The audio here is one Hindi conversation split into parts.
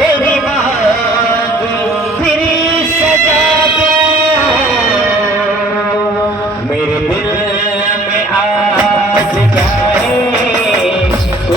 मेरी मांग फिर सजा दो। मेरे दिल में आज जाए तू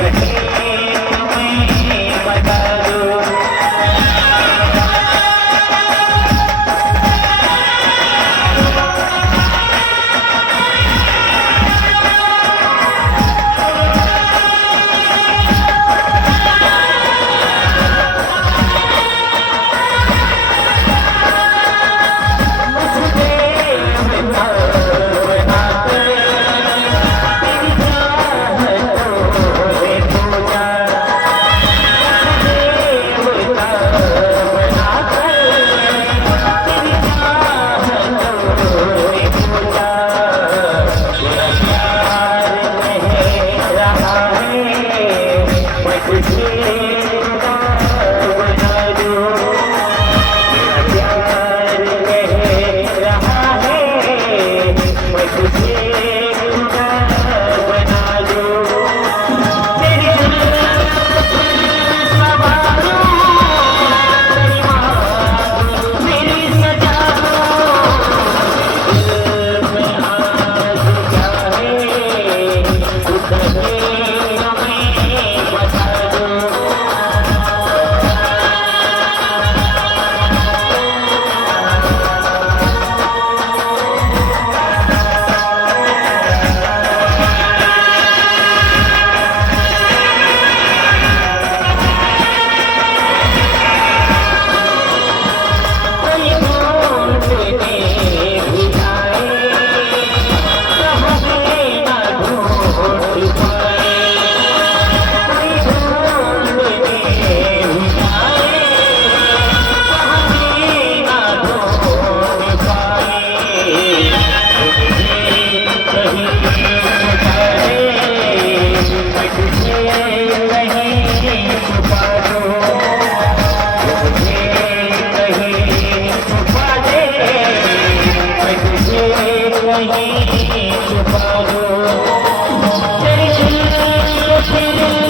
Thank you. But. Pero